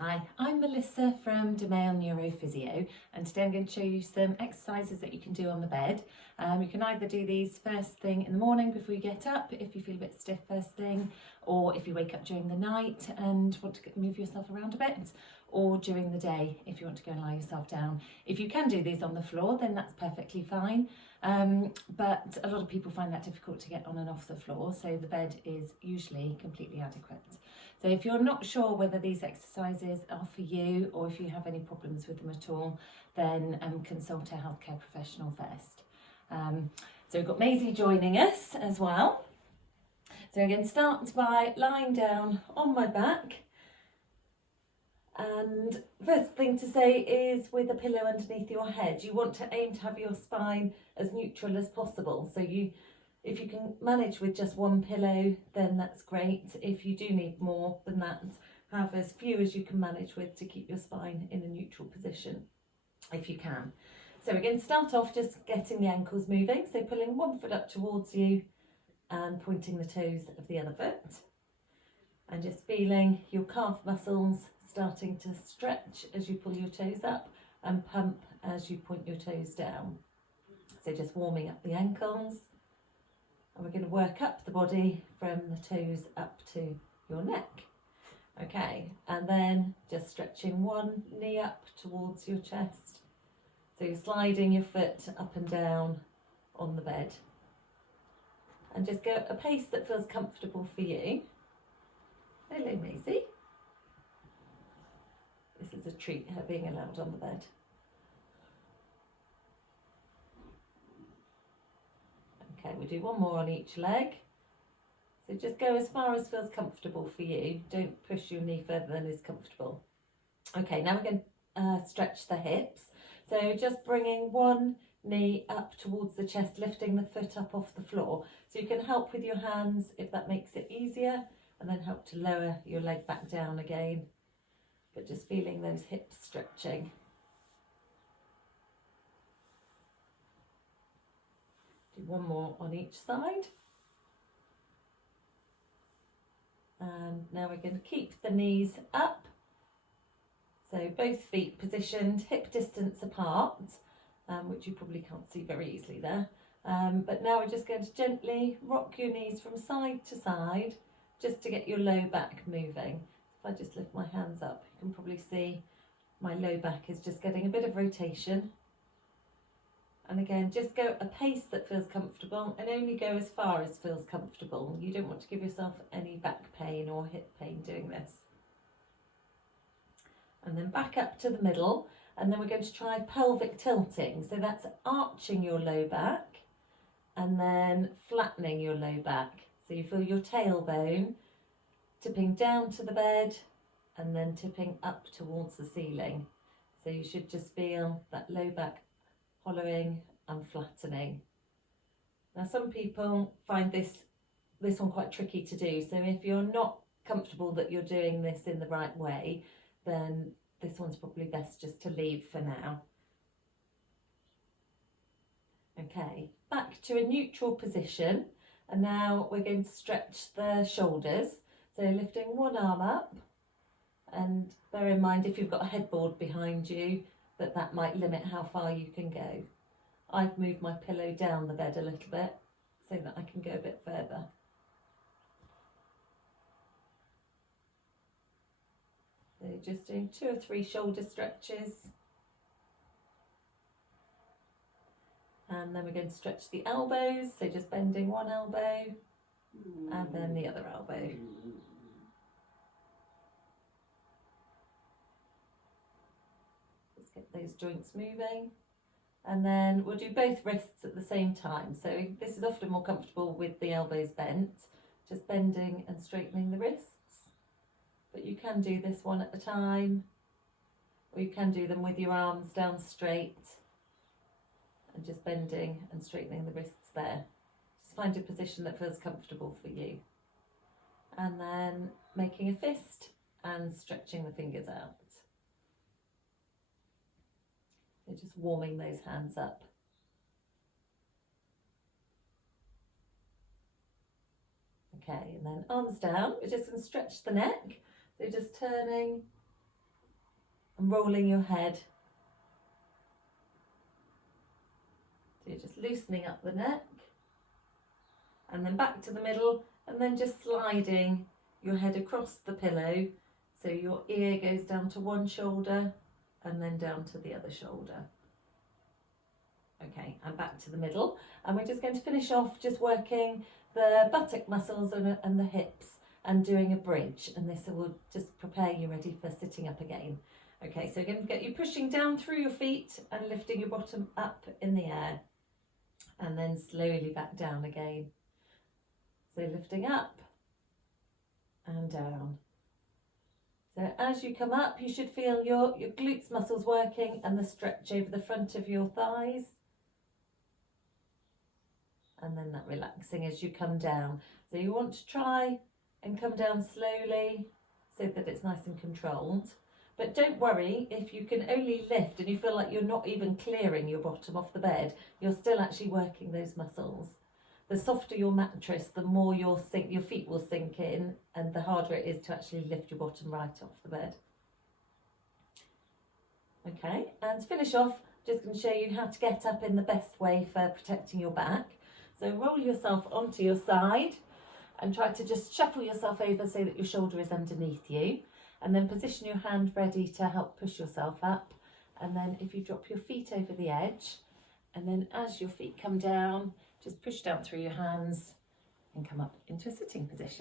Hi, I'm Melissa from DeMail Neurophysio, and today I'm going to show you some exercises that you can do on the bed. You can either do these first thing in the morning before you get up if you feel a bit stiff first thing, or if you wake up during the night and want to move yourself around a bit, or during the day if you want to go and lie yourself down. If you can do these on the floor, then that's perfectly fine, but a lot of people find that difficult to get on and off the floor, so the bed is usually completely adequate. So if you're not sure whether these exercises are for you or if you have any problems with them at all, then consult a healthcare professional first. So we've got Maisie joining us as well. So I'm going to start by lying down on my back. And first thing to say is with a pillow underneath your head, you want to aim to have your spine as neutral as possible. So if you can manage with just one pillow, then that's great. If you do need more than that, have as few as you can manage with to keep your spine in a neutral position, if you can. So we're going to start off just getting the ankles moving. So pulling one foot up towards you and pointing the toes of the other foot. And just feeling your calf muscles starting to stretch as you pull your toes up and pump as you point your toes down. So just warming up the ankles. And we're going to work up the body from the toes up to your neck. Okay, and then just stretching one knee up towards your chest. So you're sliding your foot up and down on the bed. And just go at a pace that feels comfortable for you. Hello, Maisie. This is a treat, her being allowed on the bed. Okay, we do one more on each leg. So just go as far as feels comfortable for you. Don't push your knee further than is comfortable. Okay, now we're going to stretch the hips. So just bringing one knee up towards the chest, lifting the foot up off the floor. So you can help with your hands if that makes it easier, and then help to lower your leg back down again. But just feeling those hips stretching. Do one more on each side. And now we're going to keep the knees up. So both feet positioned hip distance apart, which you probably can't see very easily there. But now we're just going to gently rock your knees from side to side, just to get your low back moving. If I just lift my hands up, you can probably see my low back is just getting a bit of rotation. And again, just go at a pace that feels comfortable and only go as far as feels comfortable. You don't want to give yourself any back pain or hip pain doing this. And then back up to the middle, and then we're going to try pelvic tilting. So that's arching your low back and then flattening your low back. So you feel your tailbone tipping down to the bed and then tipping up towards the ceiling. So you should just feel that low back hollowing and flattening. Now some people find this one quite tricky to do, so if you're not comfortable that you're doing this in the right way, then this one's probably best just to leave for now. Okay, back to a neutral position, and now we're going to stretch the shoulders. So lifting one arm up, and bear in mind if you've got a headboard behind you, that might limit how far you can go. I've moved my pillow down the bed a little bit so that I can go a bit further. So just doing 2 or 3 shoulder stretches. And then we're going to stretch the elbows, so just bending one elbow and then the other elbow. Just get those joints moving. And then we'll do both wrists at the same time. So this is often more comfortable with the elbows bent, just bending and straightening the wrists. But you can do this one at a time, or you can do them with your arms down straight and just bending and straightening the wrists there. Just find a position that feels comfortable for you. And then making a fist and stretching the fingers out. So just warming those hands up. Okay, and then arms down. We're just going to stretch the neck. So just turning and rolling your head. So you're just loosening up the neck, and then back to the middle, and then just sliding your head across the pillow so your ear goes down to one shoulder and then down to the other shoulder. Okay, and back to the middle, and we're just going to finish off just working the buttock muscles and the hips and doing a bridge, and this will just prepare you ready for sitting up again. Okay, so again, get you pushing down through your feet and lifting your bottom up in the air, and then slowly back down again. So lifting up and down. So as you come up, you should feel your glutes muscles working and the stretch over the front of your thighs. And then that relaxing as you come down. So you want to try and come down slowly so that it's nice and controlled. But don't worry if you can only lift and you feel like you're not even clearing your bottom off the bed, you're still actually working those muscles. The softer your mattress, the more your feet will sink in, and the harder it is to actually lift your bottom right off the bed. Okay, and to finish off, just going to show you how to get up in the best way for protecting your back. So roll yourself onto your side and try to just shuffle yourself over so that your shoulder is underneath you, and then position your hand ready to help push yourself up. And then if you drop your feet over the edge, and then as your feet come down, just push down through your hands and come up into a sitting position.